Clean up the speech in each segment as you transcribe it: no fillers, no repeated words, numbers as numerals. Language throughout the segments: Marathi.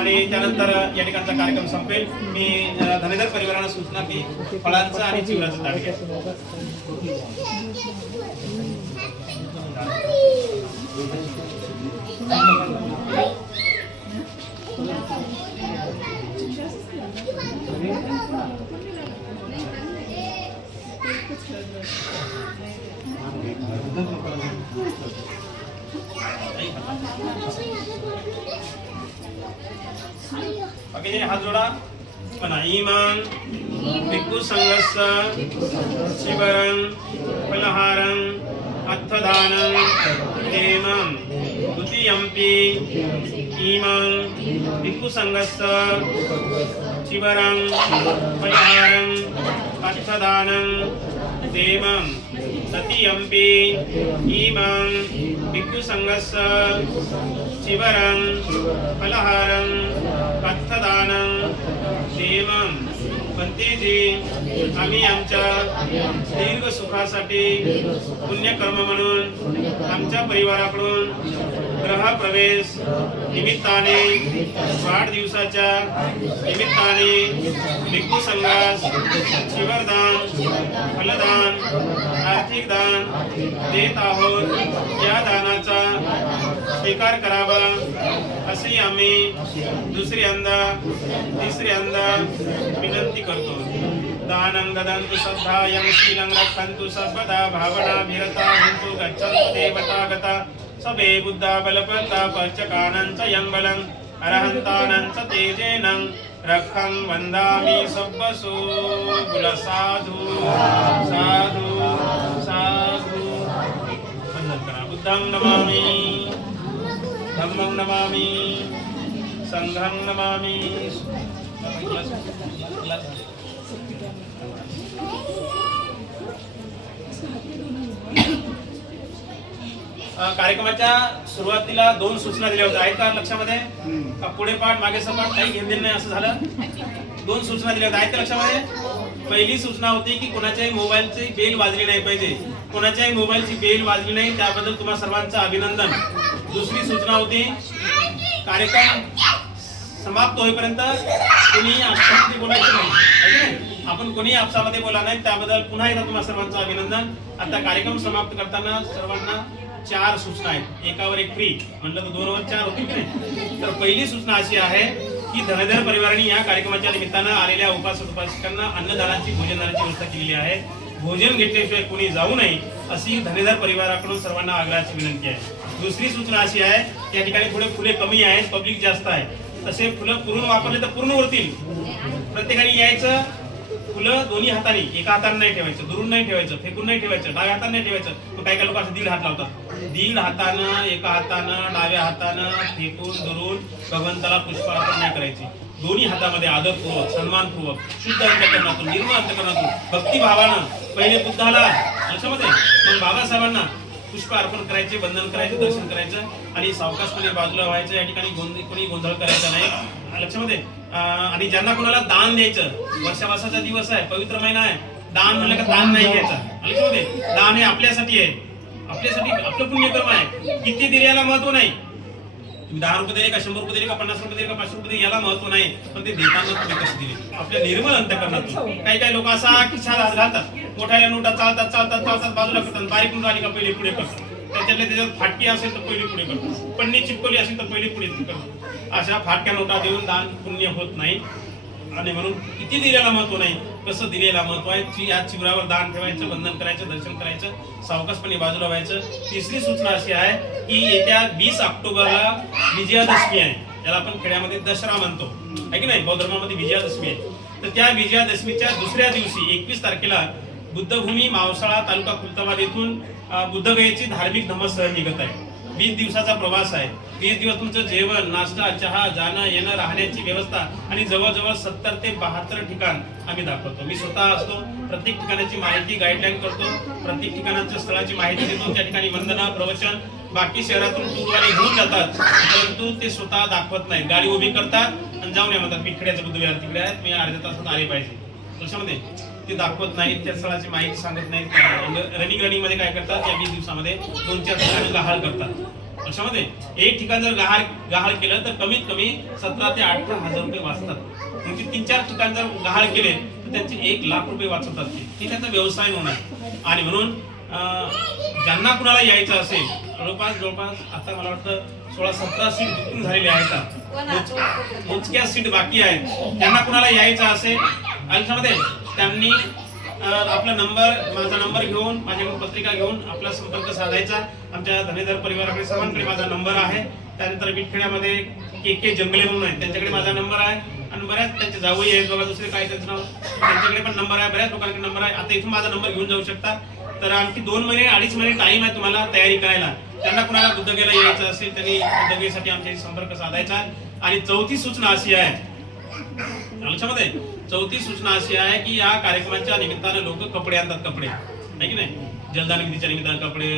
आणि त्यानंतर या ठिकाणचा कार्यक्रम संपेल. मी धनेधर परिवाराला सूचना की फळांचं आणि चिवराचं ताट घ्या. बाकी हात जोडा. म्हणा इमान भिक्खू संघस्य शिवरं फलहारं अर्थदानं हेमं द्वितीयंपि इमान भिक्खू संघस्य शिवरं फलहारं अर्थदानं हेमं तृतीयंपि इमान भिक्खू संघस्य शिवरं फलहारं अर्थदानं देवं. पंतेजी, आम्ही आमच्या दीर्घ सुखासाठी पुण्यकर्म म्हणून आमच्या परिवाराकडून ग्रहप्रवेश निमित्ताने वाढदिवसाच्या निमित्ताने भिक्खू संघास शिवरदान फलदान आर्थिक दान देत आहोत. या दानाचा स्वीकार करावा असे आम्ही दुसऱ्यांदा तिसऱ्यांदा विनंती करतो. दानं ददन्तु श्रद्धायं शीलं रक्षन्तु सर्वदा भावनाभिरता हन्तु गच्छन्तु देवतागता सबे बुद्धा बलपता पच्चकानं च यं बलं अरहन्तानं च तेजेनं रक्षं वन्दामि सब्बसो गुलसाधु साधु साधु. वंदन करा. बुद्धं नमामि, धम्मं नमामि, संघं नमामि. कार्यक्रमाच्या सुरुवातीला 2 सूचना दिल्या होत्या. आहेत का लक्षामध्ये? पुढे पाठ मागे सपाट काही घेणं नाही असं झालं. 2 सूचना दिल्या होत्या. आहेत का लक्षामध्ये? पहिली सूचना होती की कोणाच्याही मोबाईलची बेल वाजली नाही पाहिजे. कोणाच्याही मोबाईलची बेल वाजली नाही त्याबद्दल तुम्हा सर्वांचं अभिनंदन. दुसरी सूचना होती कार्यक्रम समाप्त होईपर्यंत कोणी आपसामध्ये बोलायचं नाही. आपण कोणी आपसामध्ये बोला नाही त्याबद्दल पुन्हा एकदा तुम्हा सर्वांचं अभिनंदन. आता कार्यक्रम समाप्त करताना सर्वांना 4 सूचना आहेत. एकावर एक फ्री म्हणलं तर 2 वर 4 होतील की नाही. तर पहिली सूचना अशी आहे की धनेधर परिवाराने या कार्यक्रमाच्या निमित्तानं आलेल्या उपासक उपासिकांना अन्नदानाची भोजनाची व्यवस्था केलेली आहे. भोजन घेतल्याशिवाय कोणी जाऊ नये अशी धनेधर परिवाराकडून सर्वांना आग्रहाची विनंती आहे. दुसरी सूचना अशी आहे या ठिकाणी थोडे फुले कमी आहेत, पब्लिक जास्त आहे. तसे फुलं पुरून वापरले तर पूर्ण उरतील. प्रत्येकाने यायचं. फुलं दोन्ही हाताने, एका हाताने नाही ठेवायचं, दुरून नाही ठेवायचं, फेकून नाही ठेवायचं, डाव्या हाताने नाही ठेवायचं. मग काही लोक असं 1.5 हात लावतात. 1.5 हातानं, एका हातानं, डाव्या हातानं फेकून दुरून भगवंताला पुष्पार्पण नाही करायची. दोन्ही हातामध्ये आदरपूर्वक, सन्मानपूर्वक, शुद्ध अंतःकरणातून, निर्मळ अंतःकरणातून, भक्तिभावानं पहिले बुद्धाला लक्षामध्ये, मग बाबासाहेबांना पुष्प अर्पण करायचे, वंदन करायचं, दर्शन करायचं आणि सावकाशपणे बाजूला व्हायचं. या ठिकाणी कोणी गोंधळ करायचा नाही लक्षामध्ये. आणि ज्यांना कोणाला दान द्यायचं, वर्षावासाचा दिवस आहे, पवित्र महिना आहे, दान म्हणलं का दान नाही घ्यायचं लक्षामध्ये. दान हे आपल्यासाठी आहे, आपल्यासाठी आपलं पुण्यकर्म आहे. किती दिले याला महत्व नाही. तुम्ही 10 रुपये दिले का, 100 रुपये दिले का, 50 रुपये दिले का, 500 रुपये दिले याला महत्व नाही. पण ते देताना तुम्ही कसे दिले आपल्या निर्मळ अंतःकरणातून. काही लोक असा खिशाला हात घालतात, मोठ्या नोटा चालतात चालतात चालतात बाजूला करतात, बारीक नोट आली का पहिले पुढे करतात, त्याच्यात फाटकी असेल तर पहिले पुढे करतात, पन्नी चिपकवली असेल तर पहिले पुढे करतात. अशा फाटक्या नोटा देऊन दान पुण्य होत नाही. आणि म्हणून किती दिलेला महत्व नाही, कसं दिलेला महत्व आहे. या शिबिरावर दान ठेवायचं, वंदन करायचं, दर्शन करायचं, सावकाशपणे बाजूला व्हायचं. तिसरी सूचना अशी आहे की येत्या 20 ऑक्टोबरला विजयादशमी आहे, ज्याला आपण खेड्यामध्ये दसरा म्हणतो आहे की नाही. बौद्ध धर्मामध्ये विजयादशमी आहे. तर त्या विजयादशमीच्या दुसऱ्या दिवशी 21 तारखेला बुद्धभूमी मावसाळा तालुका खुलताबाद येथून बुद्धगयेची धार्मिक धम्मसह निघत आहे. 20 दिवसाचा प्रवास आहे. 20 दिवस तुमचं जेवण, नाश्ता, चहा, जाणं येणं, राहण्याची व्यवस्था आणि जवळजवळ 70 ते 72 ठिकाण आम्ही दाखवतो. मी स्वतः असतो, प्रत्येक ठिकाणाची माहिती गाईडलाईन करतो, प्रत्येक ठिकाणाच्या स्थळाची माहिती देतो. त्या ठिकाणी वंदना, प्रवचन, बाकी शहरातून टूरवाले घेऊन जातात, परंतु ते स्वतः दाखवत नाही. गाडी उभी करतात आणि जाऊन या म्हणतात मी खेड्याचं बुद्धविहार तिकडे आहे, तुम्ही अर्ध्या तासात आले पाहिजे. लक्षामध्ये ते दाखवत नाहीत, त्या स्थळाची माहिती सांगत नाहीत. रनिंग मध्ये काय करतात, या 20 दिवसामध्ये 2-4 ठिकाणी गहाळ करतात. लक्षामध्ये एक ठिकाण जर गहाळ केलं तर कमीत कमी 17 ते 18 हजार रुपये वाचतात. मग ते 3-4 ठिकाण जर गहाळ केले तर त्यांचे 1 लाख रुपये वाचवतात. ते त्यांचा व्यवसाय म्हणून आहे. आणि म्हणून ज्यांना कुणाला यायचं असेल जवळपास आता मला वाटतं 16-17 सीट बुकिंग झालेली आहेत. मोजक्या सीट बाकी आहेत. त्यांना कुणाला यायचं असेल आयुष्यामध्ये त्यांनी आपला नंबर माझा नंबर घेऊन माझ्याकडून पत्रिका घेऊन आपला संपर्क साधायचा. आमच्या धनेधर परिवाराकडे सर्वांकडे माझा नंबर आहे. त्यानंतर विठखेड्यामध्ये के जंगले म्हणून आहेत त्यांच्याकडे माझा नंबर आहे. आणि बऱ्याच त्यांचे जावई आहेत बघा दुसरे काय त्यांचं नाव त्यांच्याकडे पण नंबर आहे. बऱ्याच लोकांकडे नंबर आहे. आता इथून माझा नंबर घेऊन जाऊ शकता. तर आणखी 2 महिने 2.5 महिने टाइम आहे तुम्हाला तयारी करायला. त्यांना कुणाला बुद्धगेला यायचं असेल त्यांनी बुद्धगेसाठी आमच्याशी संपर्क साधायचा. आणि चौथी सूचना अशी आहे लक्षामध्ये चौथी सूचना अशी आहे की या कार्यक्रमाच्या निमित्तानं लोक कपडे आणतात. कपडे आहे की नाही. जलदान विधीच्या निमित्तानं कपडे,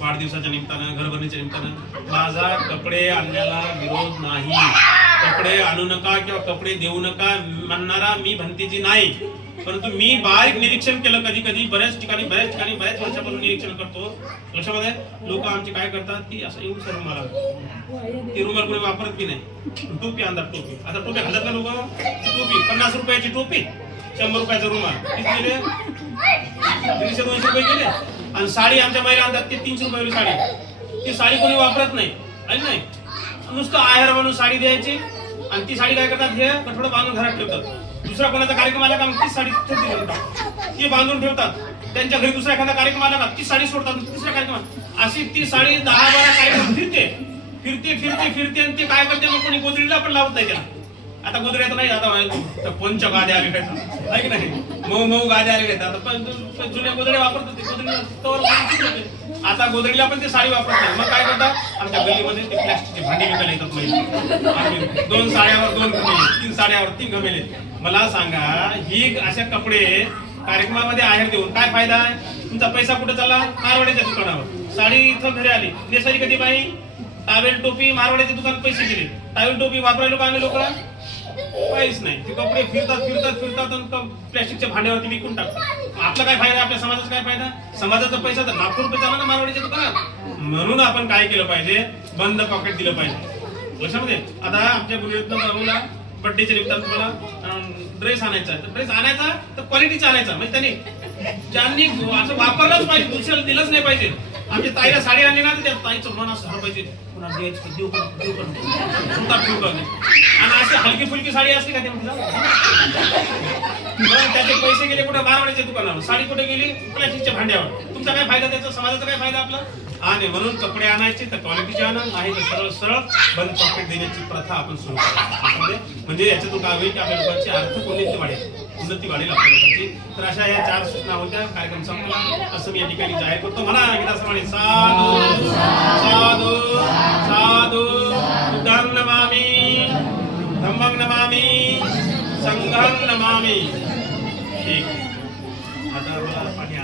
वाढदिवसाच्या निमित्तानं, घरभरणीच्या निमित्तानं. माझा कपडे आणण्याला विरोध नाही. कपडे आणू नका किंवा कपडे देऊ नका म्हणणारा मी भंतीजी नाही. परंतु मी बारीक निरीक्षण केलं कधी बऱ्याच ठिकाणी बऱ्याच वर्षापासून निरीक्षण करतो. लक्षामध्ये लोक आमचे काय करतात की असं येऊन सर्व मला ती रुमाल कोणी वापरत बी नाही. टोपी आणतात. टोपी आता टोपी घालत ना लोक. टोपी 50 रुपयाची टोपी 100 रुपयाचा रुमाल किती गेले 150-200 रुपये गेले. आणि साडी आमच्या महिला आणतात ते 300 रुपयाची साडी. ती साडी कोणी वापरत नाही आणि नाही नुसतं आहेर म्हणून साडी द्यायची. आणि ती साडी काय करतात हे कठोडं बांधून घरात ठेवतात. दुसरा कोणाचा कार्यक्रम आला का ती साडी ती बांधून ठेवतात. त्यांच्या घरी दुसरा एखादा कार्यक्रम आला का ती साडी सोडतात. दुसऱ्या कार्यक्रमात अशी ती साडी 10-12 कार्यक्रम फिरते आणि ते काय करते मग कोणी गोदडीला पण लावत नाही त्याला. आता गोदड्यात नाही आता पंच गाद्या आले आहे की नाही. मऊ गाद्या आले आहेत. आता पण जुन्या गोदड्या वापरतात ते आता गोदडीला पण ते साडी वापरत नाही. मग काय करतात आमच्या गल्लीमध्ये ते प्लॅस्टिकचे भांडी विकायला येतात महिला. 2 साड्यावर 2 घमेले 3 साड्यावर 3 घमेले. मला सांगा ही अशा कपडे कार्यक्रमामध्ये आहेर देऊन काय फायदा आहे. तुमचा पैसा कुठे चालला मारवाड्याच्या दुकानावर. साडी इथं घरी आली नेसायची कधी बाई टावेल टोपी मारवाड्याचे दुकान पैसे गेले. टावेल टोपी वापरायला आम्ही लोक काहीच नाही. ते कपडे फिरतात आणि प्लॅस्टिकच्या भांड्यावरती विकून टाकतात. आपला काय फायदा आपल्या समाजाचा काय फायदा. समाजाचा पैसा तर लाखो रुपये चालला ना मारवाडीच्या दुकानात. म्हणून आपण काय केलं पाहिजे बंद पॉकेट दिलं पाहिजे. लक्षामध्ये आता आमच्या गुरुला बर्थडेच्या निमित्तानं तुम्हाला ड्रेस आणायचा आहे. तर ड्रेस आणायचा तर क्वालिटीचा आणायचा. म्हणजे त्यांनी ज्यांनी असं वापरलंच पाहिजे दुसऱ्याला दिलंच नाही पाहिजे. आमच्या ताईला साडी आणली ना त्या ताईचं मन असं झालं पाहिजे पुन्हा द्यायचं देऊ आणि अशी हलकी फुलकी साडी असली का त्याचे पैसे गेले कुठे मारवाड्याच्या दुकानावर. साडी कुठे गेली प्लॅस्टिकच्या भांड्यावर. तुमचा काय फायदा त्याचा समाजाचा काय फायदा आपला. आणि म्हणून कपडे आणायचे तर क्वालिटीचे आणा नाही तर सरळ बंद पॉकेट देण्याची प्रथा आपण सुरू करू. म्हणजे याच्यातून काय होईल की आपल्या लोकांची आर्थिक उन्नती वाढेल आपल्या लोकांची. तर अशा या 4 सूचना होत्या. कार्यक्रम संपला असं मी या ठिकाणी जाहीर करतो. म्हणा विधासप्रमाणे साधू साधू साधू बुद्धं नमामि धम्मं नमामि संघं नमामि. ठीक आता मला पाणी